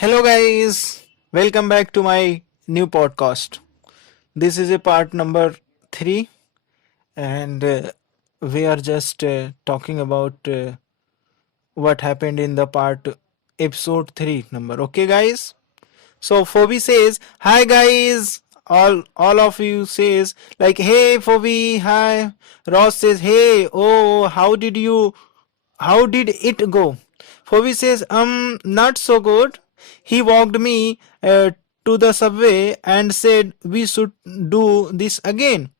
Hello, guys. Welcome back to my new podcast. This is a part number three, and we are just talking about what happened in the part episode three number. Okay, guys. So Phoebe says, "Hi, guys." All of you says like, "Hey, Phoebe, hi." Ross says, "Hey, oh, how did it go?" Phoebe says, not so good. He walked me to the subway and said we should do this again.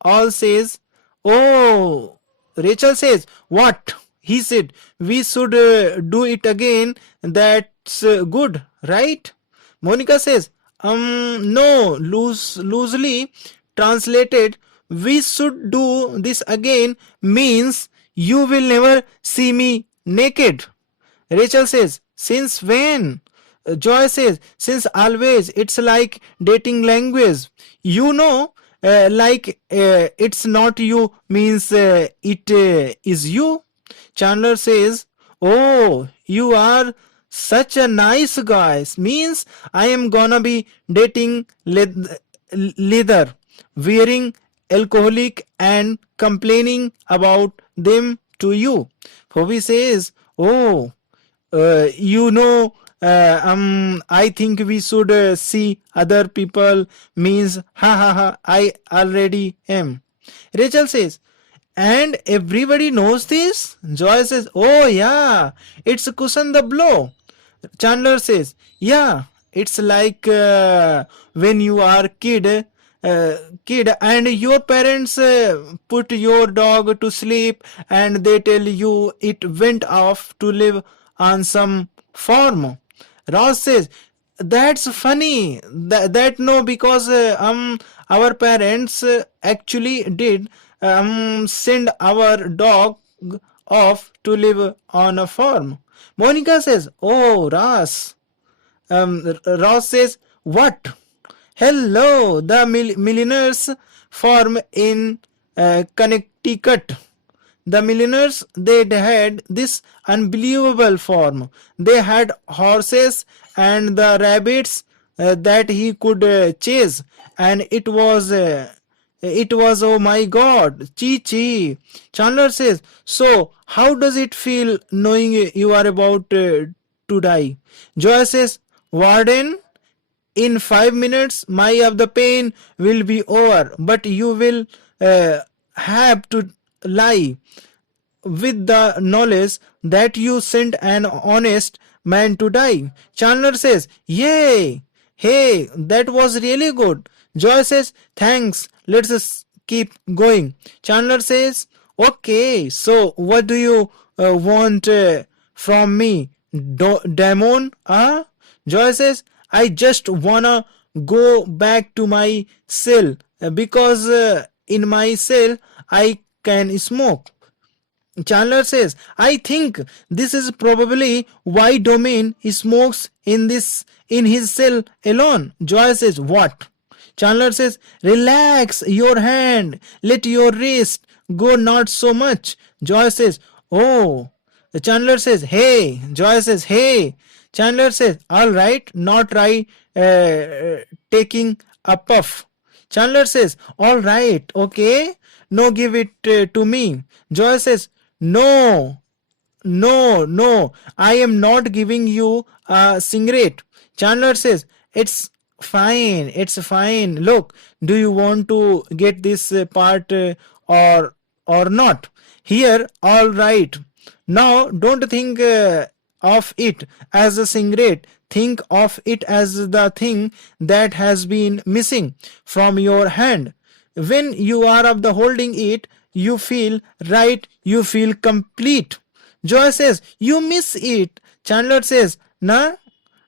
All says, oh. Rachel says, what? He said, we should do it again. That's good, right? Monica says, no, loosely translated, we should do this again means you will never see me naked. Rachel says, since when? Joy says, since always. It's like dating language. It's not you means it is you. Chandler says, oh, you are such a nice guy. Means I am gonna be dating leather, wearing alcoholic and complaining about them to you. Phoebe says, oh, I think we should see other people means ha ha ha, I already am. Rachel says, and everybody knows this? Joy says, oh yeah, it's cushion the blow. Chandler says, yeah, it's like when you are kid and your parents put your dog to sleep and they tell you it went off to live on some farm. Ross says, that's funny. That no, because our parents actually did send our dog off to live on a farm. Monica says, oh, Ross. Ross says, what? Hello, the millionaires farm in Connecticut. The millionaires, they had this unbelievable farm. They had horses and the rabbits that he could chase, and it was oh my god, chi chi. Chandler says, so how does it feel knowing you are about to die? Joy says, Warden, in 5 minutes my of the pain will be over, but you will have to lie with the knowledge that you sent an honest man to die. Chandler says, yay, hey, that was really good. Joy says, thanks, let's keep going. Chandler says, okay, so what do you want from me, Damon? Joy says, I just wanna go back to my cell because in my cell I can smoke. Chandler says, I think this is probably why Domain smokes in his cell alone. Joy says, what? Chandler says, relax your hand, let your wrist go not so much. Joy says, oh. Chandler says, hey. Joy says, hey. Chandler says, all right, not try taking a puff. Chandler says, all right, okay, no, give it to me. Joy says, no, no, I am not giving you a cigarette. Chandler says, it's fine. Look, do you want to get this part or not? Here, all right. Now, don't think of it as a cigarette. Think of it as the thing that has been missing from your hand. When you are of the holding it, you feel right, you feel complete. Joy says, you miss it. Chandler says, nah,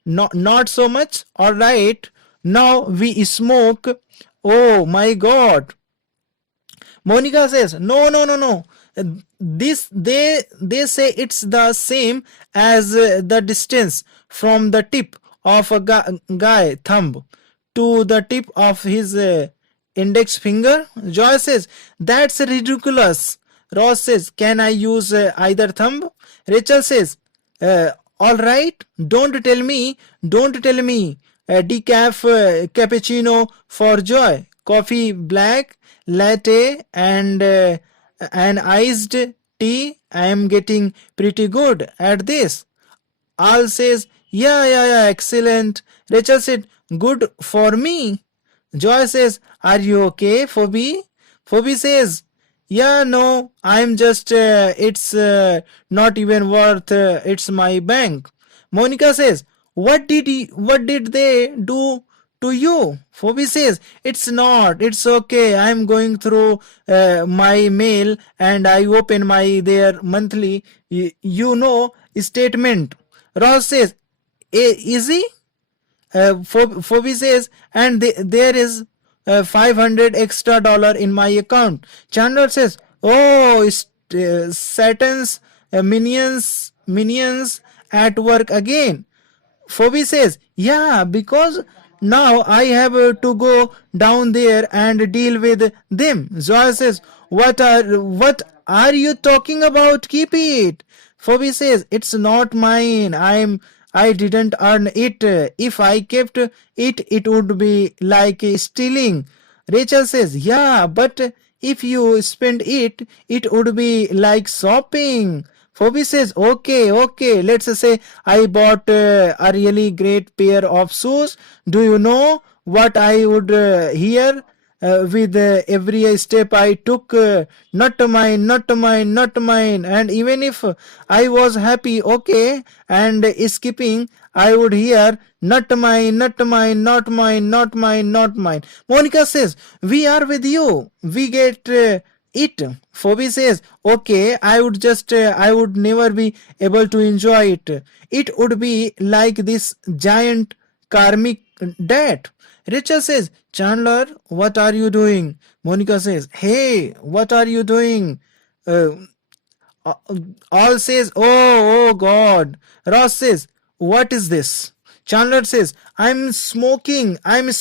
not so much. All right, now we smoke. Oh my god. Monica says, no. This they say it's the same as the distance from the tip of a guy thumb to the tip of his index finger. Joy says, that's ridiculous. Ross says, can I use either thumb? Rachel says, All right, don't tell me. Decaf cappuccino for joy, coffee black, latte, and an iced tea. I am getting pretty good at this. Al says, yeah, excellent. Rachel said, good for me. Joy says, are you okay, Phoebe? Phoebe says, yeah, no, I'm just, it's not even worth, it's my bank. Monica says, what did they do to you? Phoebe says, it's not, it's okay. I'm going through my mail and I open my their monthly, statement. Ross says, is he? Phoebe says, and there is 500 extra dollar in my account. Chandler says, oh, Satan's minions at work again. Phoebe says, yeah, because now I have to go down there and deal with them. Zoya says, what are you talking about? Keep it. Phoebe says, it's not mine. I didn't earn it. If I kept it, it would be like stealing. Rachel says, yeah, but if you spend it, it would be like shopping. Phoebe says, okay, let's say I bought a really great pair of shoes. Do you know what I would hear with every step I took? Not mine, not mine, not mine. And even if I was happy, okay, and skipping, I would hear, not mine, not mine, not mine, not mine, not mine. Monica says, we are with you. We get it. Phoebe says, okay, I would never be able to enjoy it. It would be like this giant karmic debt. Rachel says, Chandler, what are you doing? Monica says, hey, what are you doing? Uh, uh, all says, oh God. Ross says, what is this? Chandler says, I'm smoking. Phoebe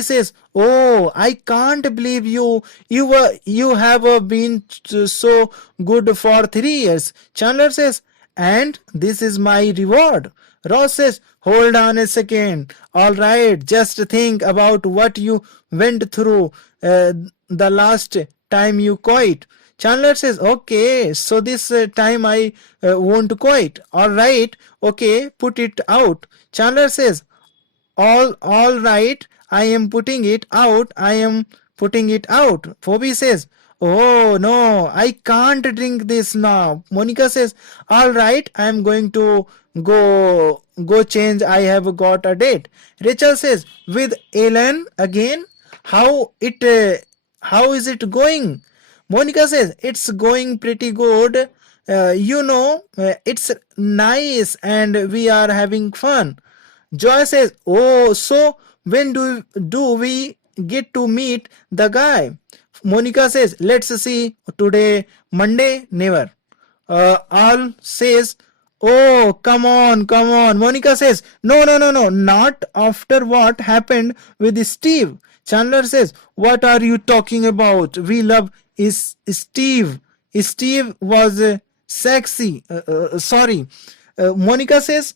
says, oh, I can't believe you have been so good for 3 years. Chandler says, and this is my reward. Ross says, hold on a second. All right, just think about what you went through the last time you quit. Chandler says, okay, so this time I won't quit. All right, okay, put it out. Chandler says, all right, I am putting it out. I am putting it out. Phoebe says, oh no, I can't drink this now. Monica says, all right, I am going to go change. I have got a date. Rachel says, with Ellen again. How is it going? Monica says, it's going pretty good. It's nice and we are having fun. Joy says, oh, so when do we get to meet the guy? Monica says, let's see, today, Monday, never. Al says, oh, come on. Monica says, no, not after what happened with Steve. Chandler says, what are you talking about? We love Steve. Steve was sexy. Sorry. Monica says,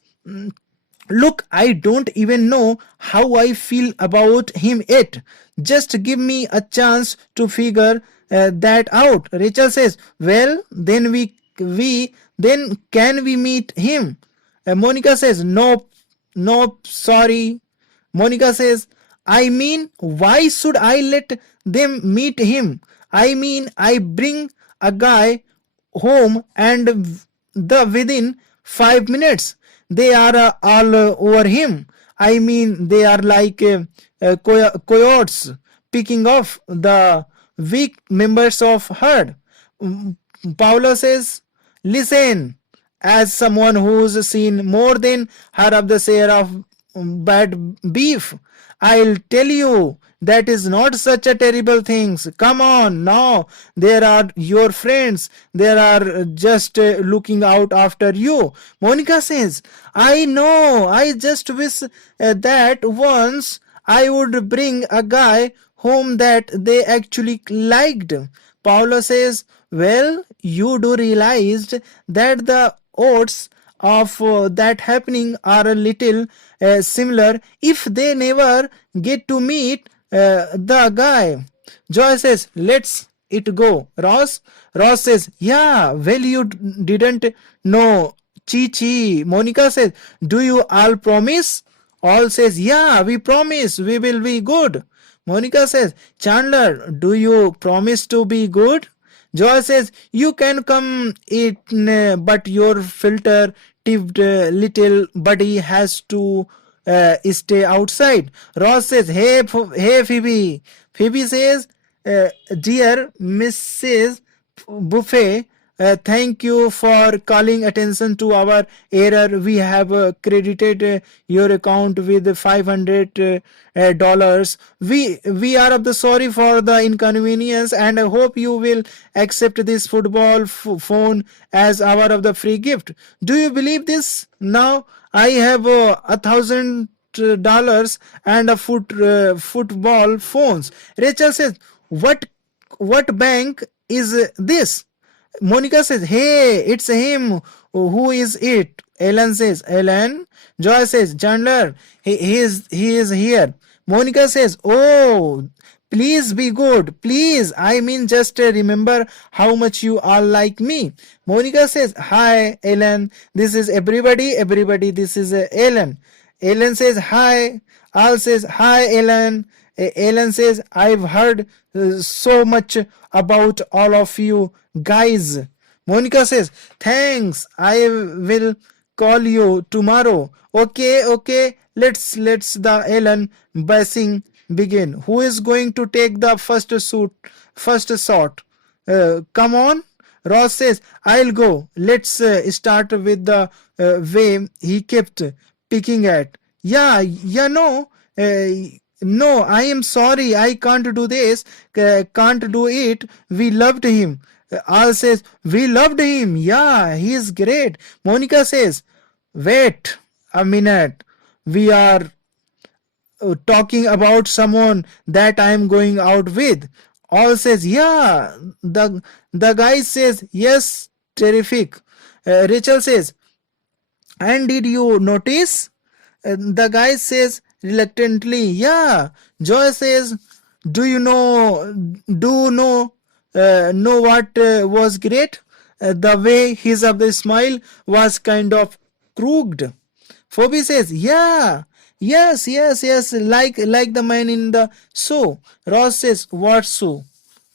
look, I don't even know how I feel about him yet. Just give me a chance to figure that out. Rachel says, well, then then can we meet him? Monica says, nope, sorry. Monica says, I mean, why should I let them meet him? I mean, I bring a guy home and within 5 minutes they are all over him. I mean, they are like coyotes picking off the weak members of herd. Paula says, listen, as someone who's seen more than half of the share of bad beef, I'll tell you that is not such a terrible thing. Come on, now there are your friends. They are just looking out after you. Monica says, I know. I just wish that once I would bring a guy home that they actually liked. Paula says, well, you do realize that the odds of that happening are a little similar if they never get to meet the guy. Joy says, let's it go. Ross says, yeah, well, you didn't know. Chi Chi. Monica says, do you all promise? All says, yeah, we promise we will be good. Monica says, Chandler, do you promise to be good? Joy says, you can come in, but your filter tipped little buddy has to stay outside. Ross says, hey Phoebe. Phoebe says, dear Mrs. Buffay, thank you for calling attention to our error. We have credited your account with $500. We are of the sorry for the inconvenience, and I hope you will accept this football phone as our of the free gift. Do you believe this? Now I have $1,000 and a football phones. Rachel says, what bank is this? Monica says, hey, it's him. Who is it? Ellen says, Ellen. Joy says, Chandler, he is here. Monica says, oh, please be good. Please. I mean, just remember how much you all like me. Monica says, hi, Ellen. This is everybody. This is Ellen. Ellen says, hi. Al says, hi, Ellen. Ellen says, I've heard so much about all of you guys. Monica says, thanks. I will call you tomorrow. Okay. Let's the Ellen bashing begin. Who is going to take the first shot? Come on. Ross says, I'll go. Let's start with the way he kept picking at. No. No, I am sorry. I can't do this. Can't do it. We loved him. Al says, we loved him. Yeah, he is great. Monica says, wait a minute. We are talking about someone that I am going out with. All says, yeah. The guy says, yes, terrific. Rachel says, and did you notice? The guy says reluctantly, yeah. Joy says, do you know what was great? The way his of the smile was kind of crooked. Phoebe says, yeah. Yes, like the man in the show. Ross says, what show?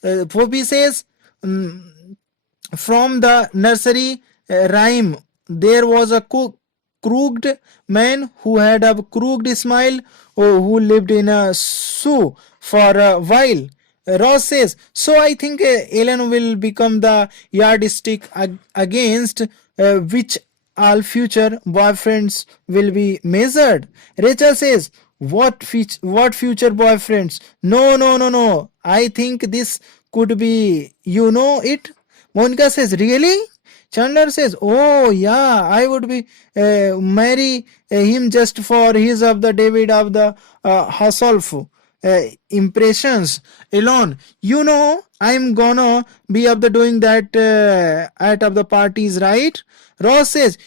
Phoebe says, from the nursery rhyme, there was a crooked man who had a crooked smile, who lived in a shoe for a while. Ross says, so I think Ellen will become the yardstick against which all future boyfriends will be measured. Rachel says, what future boyfriends? No. I think this could be, it. Monica says, really? Chandler says, oh yeah, I would be marry him just for his of the David of the Hasselhoff impressions alone. I'm gonna be of the doing that at of the parties, right? Ross says,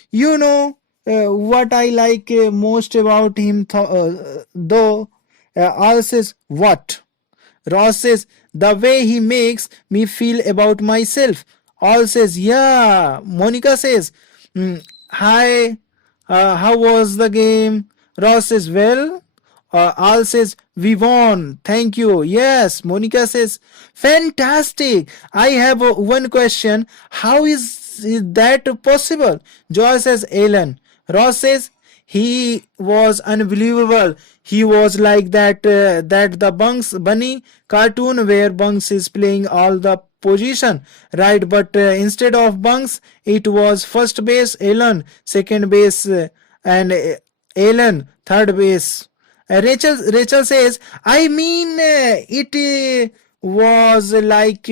what I like most about him though. Al says, what? Ross says, the way he makes me feel about myself. All says, yeah. Monica says, hi, how was the game? Ross says, well. Al says, we won. Thank you. Yes. Monica says, fantastic. I have one question. How is that possible? Joy says, Ellen. Ross says, he was unbelievable. He was like that the Bugs Bunny cartoon where Bugs is playing all the position, right? But instead of Bugs, it was first base Ellen, second base and Ellen, third base. Rachel says, I mean, it was like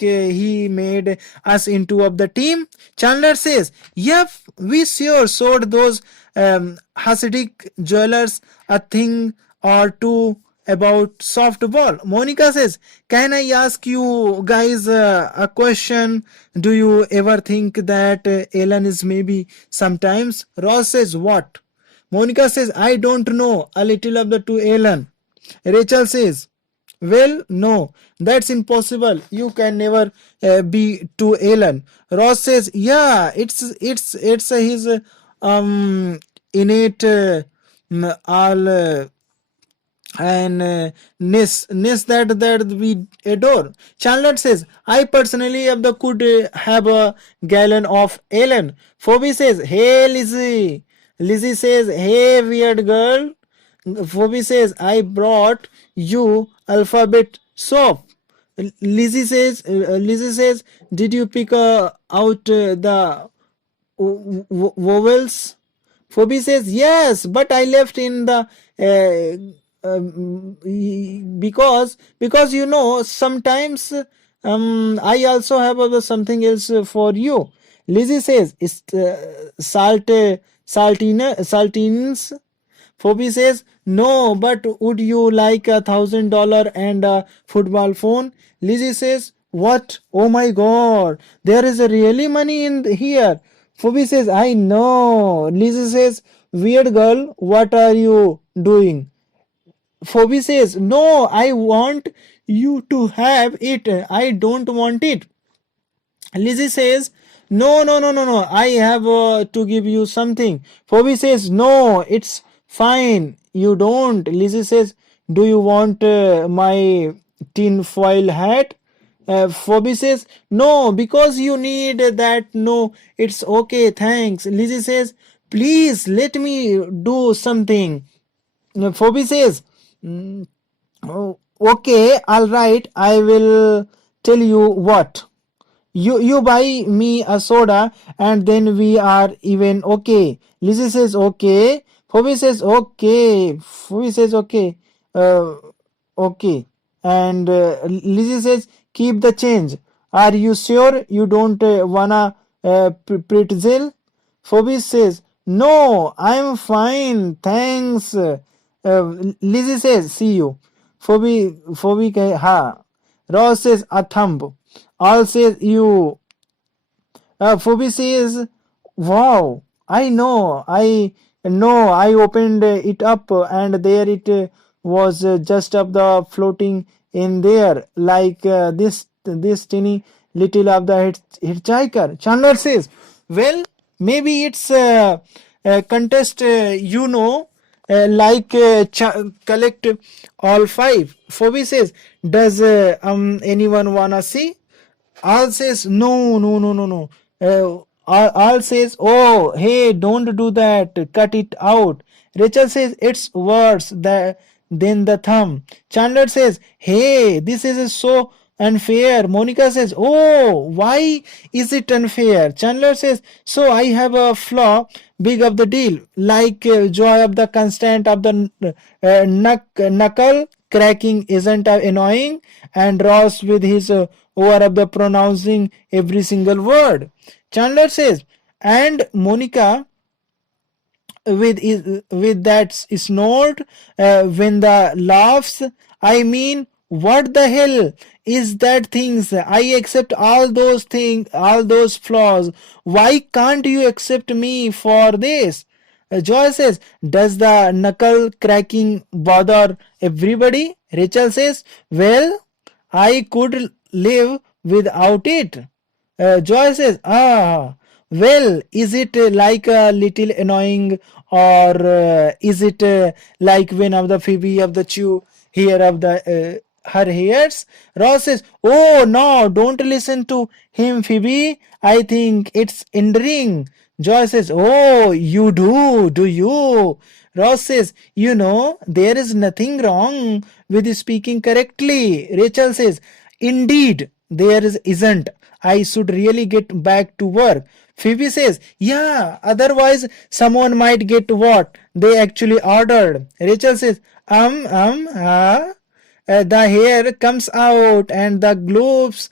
he made us into of the team. Chandler says, yep, we sure showed those Hasidic jewelers a thing or two about softball. Monica says, can I ask you guys a question? Do you ever think that Ellen is maybe sometimes? Ross says, what? Monica says, I don't know. A little of the two Ellen. Rachel says, well, no, that's impossible. You can never be too Ellen. Ross says, yeah, it's his innate all and ness that we adore. Chandler says, I personally could have a gallon of Ellen. Phoebe says, hey Lizzie. Lizzie says, hey weird girl. Phoebe says, I brought you alphabet soap. Lizzie says, did you pick out the vowels? Phoebe says, yes, but I left in the because sometimes I also have something else for you. Lizzie says, it's saltines. Phoebe says, no, but would you like $1,000 and a football phone? Lizzie says, what? Oh my god, there is really money in here. Phoebe says, I know. Lizzie says, weird girl, what are you doing? Phoebe says, no, I want you to have it. I don't want it. Lizzie says, no, no, no, no, no. I have to give you something. Phoebe says, no, it's fine. You don't. Lizzie says, do you want my tin foil hat? Phoebe says, no, because you need that. No, it's okay. Thanks. Lizzie says, please let me do something. Phoebe says, "Oh, okay, all right. I will tell you what. You buy me a soda and then we are even okay. Lizzie says okay. Phoebe says okay. Phoebe says okay. Uh, okay. And Lizzie says keep the change. Are you sure you don't wanna pretzel? Phoebe says no, I'm fine. Thanks. Lizzie says see you. Phoebe ha. Ross says a thumb. All says you. Phoebe says, wow, I know. I opened it up and there it was just up the floating in there like this teeny little of the hitchhiker. Chandler says, well, maybe it's a contest, like collect all five. Phoebe says, does anyone wanna see? Al says, no, no, no, no, no. Al says, oh, hey, don't do that. Cut it out. Rachel says, it's worse than the thumb. Chandler says, hey, this is so unfair. Monica says, oh, why is it unfair? Chandler says, so I have a flaw, big of the deal, like joy of the constant of the knuckle cracking isn't annoying, and Ross with his over of the pronouncing every single word. Chandler says, and Monica with that snort when the laughs. I mean, what the hell is that things? I accept all those things, all those flaws. Why can't you accept me for this? Joy says, does the knuckle cracking bother everybody? Rachel says, well, I could live without it. Joy says, well, is it like a little annoying, or is it like when of the Phoebe of the chew hair of the her hairs? Ross says, oh no, don't listen to him, Phoebe. I think it's endearing. Joy says, oh, you do you? Ross says, there is nothing wrong with speaking correctly. Rachel says, indeed, there isn't. I should really get back to work. Phoebe says, yeah, otherwise someone might get what they actually ordered. Rachel says, the hair comes out and the gloves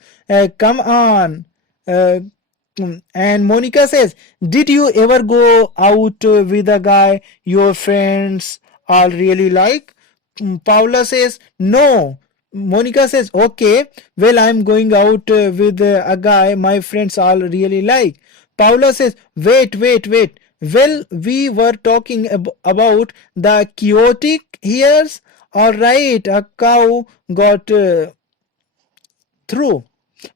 come on. Uh, and Monica says, did you ever go out with a guy your friends all really like? Paula says, no. Monica says, okay, well, I'm going out with a guy my friends all really like. Paula says, wait. Well, we were talking about the chaotic years. Alright, a cow got through.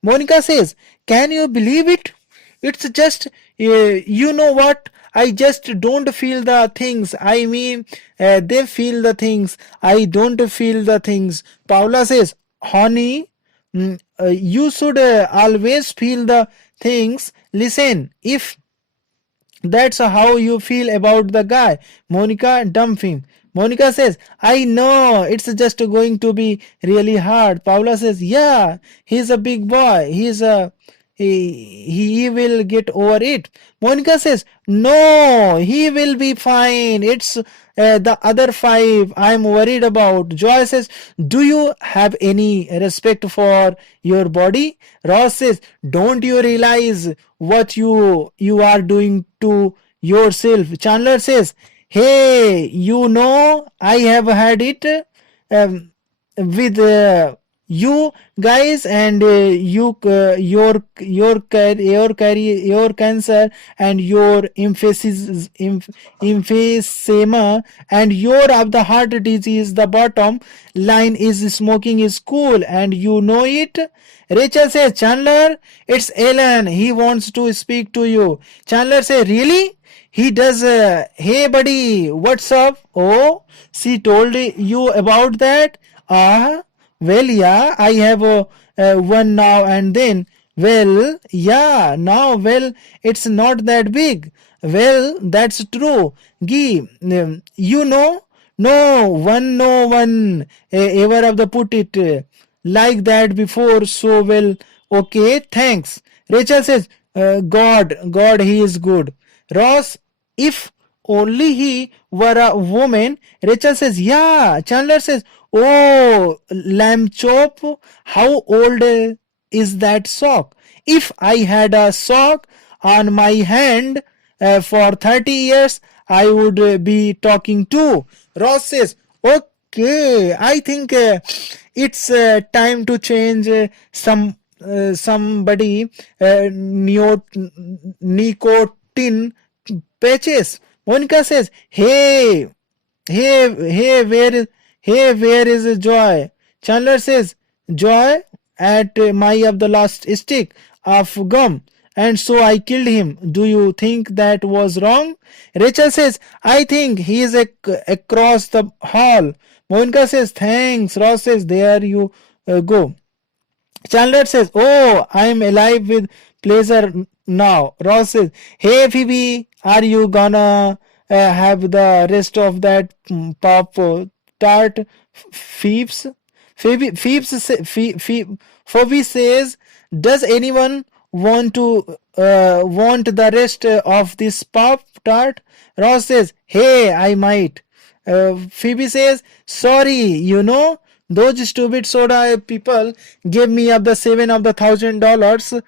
Monica says, can you believe it? It's just, you know what? I just don't feel the things. I mean, they feel the things. I don't feel the things. Paula says, honey, you should always feel the things. Listen, if that's how you feel about the guy. Monica, dump him. Monica says, I know, it's just going to be really hard. Paula says, yeah, he's a big boy. He will get over it. Monica says, no, he will be fine. It's the other five I'm worried about. Joy says, do you have any respect for your body? Ross says, don't you realize what you are doing to yourself? Chandler says, hey, you know, I have had it with you guys, and your cancer and your emphysema and your of the heart disease. The bottom line is smoking is cool, and you know it. Rachel says, Chandler, it's Alan. He wants to speak to you. Chandler says, really? He does. Hey buddy, what's up? Oh, she told you about that? Well, yeah, I have one now and then. Well, yeah, now, well, it's not that big. Well, that's true. Gee, you know, no one ever have the put it like that before. So, well, okay, thanks. Rachel says, God, he is good. Ross, if only he were a woman. Rachel says, yeah. Chandler says, oh, lamb chop, how old is that sock? If I had a sock on my hand for 30 years, I would be talking too. Ross says, okay, I think it's time to change somebody nicotine patches. Monica says, hey, where is Joy? Chandler says, Joy at my of the last stick of gum, and so I killed him. Do you think that was wrong? Rachel says, I think he is across the hall. Monica says, thanks. Ross says, there you go. Chandler says, oh, I'm alive with pleasure now. Ross says, hey Phoebe, are you gonna have the rest of that pop tart? Phoebes? Phoebe says, does anyone want the rest of this pop tart? Ross says, hey, I might. Phoebe says, sorry, you know, those stupid soda people gave me up the $7,000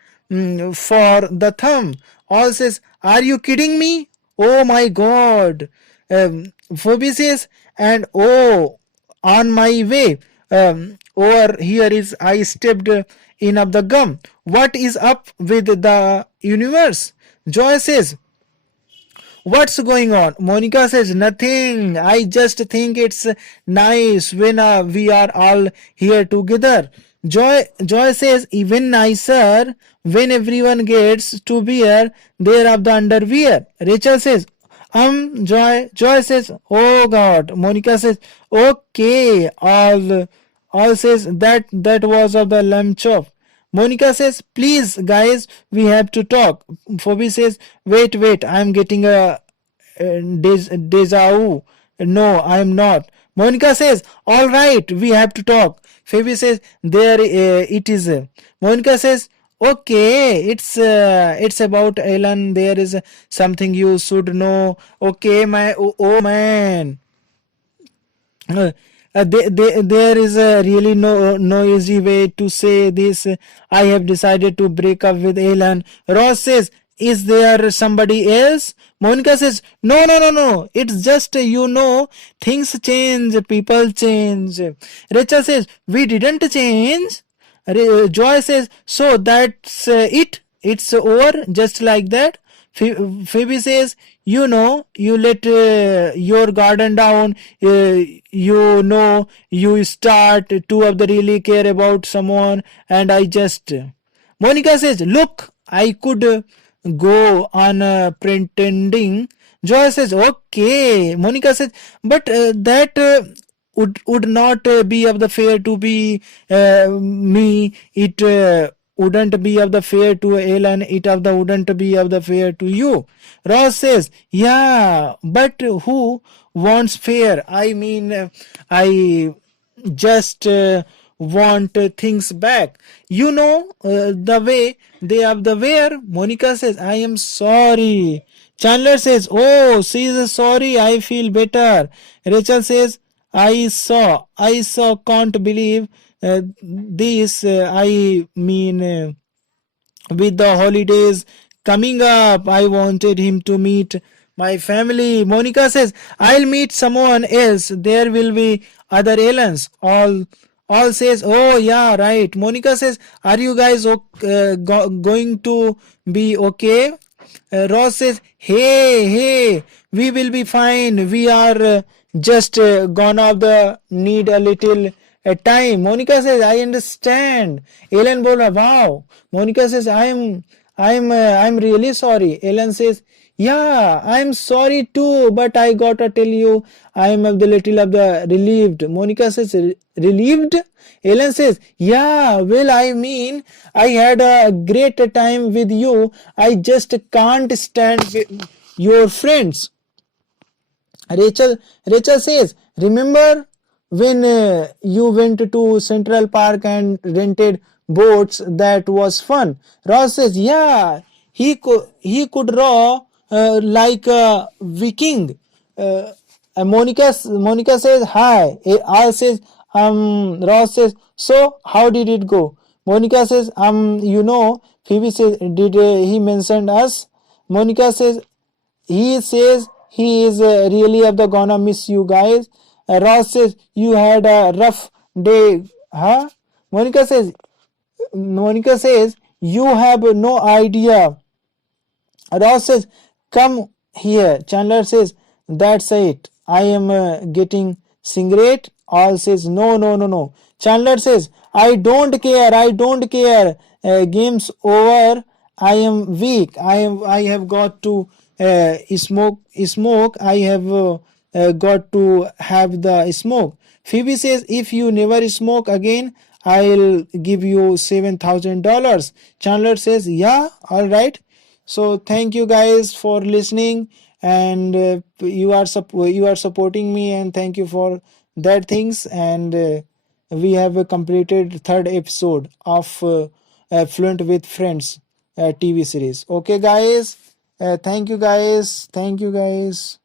for the thumb. All says, are you kidding me? Oh my god. Phoebe says, and oh, on my way over here is I stepped in of the gum. What is up with the universe? Joy says, what's going on? Monica says, nothing. I just think it's nice when we are all here together. Joy says, even nicer when everyone gets to wear their of the underwear. Rachel says, Joy says, oh God. Monica says, okay. All says that was of the lamb chop. Monica says, please guys, we have to talk. Phoebe says, wait, I'm getting a deja vu. No, I'm not. Monica says, all right, we have to talk. Phoebe says, there it is. Monica says, okay, it's about Ellen. There is something you should know. Okay, oh man. There is really no easy way to say this. I have decided to break up with Alan. Ross says, is there somebody else? Monica says, no, no, no, no. It's just, things change, people change. Rachel says, we didn't change. Joy says, so that's it. It's over, just like that. Phoebe says, you let your garden down. You start. Two of the really care about someone, and I just. Monica says, look, I could go on pretending. Joy says, okay. Monica says, but that would not be of the fair to be me. It wouldn't be of the fair to Ellen. It of the wouldn't be of the fair to you. Ross says, yeah, but who wants fair? I mean, I just want things back. The way they have the wear. Monica says, I am sorry. Chandler says, oh, she is sorry. I feel better. Rachel says, I saw, can't believe this. I mean, with the holidays coming up, I wanted him to meet my family. Monica says, I'll meet someone else. There will be other aliens. All says, oh yeah, right. Monica says, are you guys going to be okay? Ross says, hey, we will be fine. We are just gone off the need a little time. Monica says, I understand. Ellen bola, wow. Monica says, I'm really sorry. Ellen says, yeah, I'm sorry too, but I gotta tell you, I'm a little of the relieved. Monica says, relieved? Ellen says, yeah, well, I mean, I had a great time with you. I just can't stand your friends. Rachel says, remember when you went to Central Park and rented boats? That was fun. Ross says, yeah, he could row like a Viking. Monica says, hi. Al says, Ross says, so how did it go? Monica says, Phoebe says, did he mention us? Monica says, he says he is really of the gonna miss you guys. Ross says, you had a rough day, huh? Monica says, you have no idea. Ross says, come here. Chandler says, that's it. I am getting cigarette. All says, no, no, no, no. Chandler says, I don't care. Game's over. I am weak. I have got to smoke. I have got to have the smoke. Phoebe says, if you never smoke again, I'll give you $7,000. Chandler says, yeah, all right. So thank you guys for listening, and you are supporting me, and thank you for that things. And we have completed third episode of Fluent with Friends TV series. Okay, guys. Thank you guys.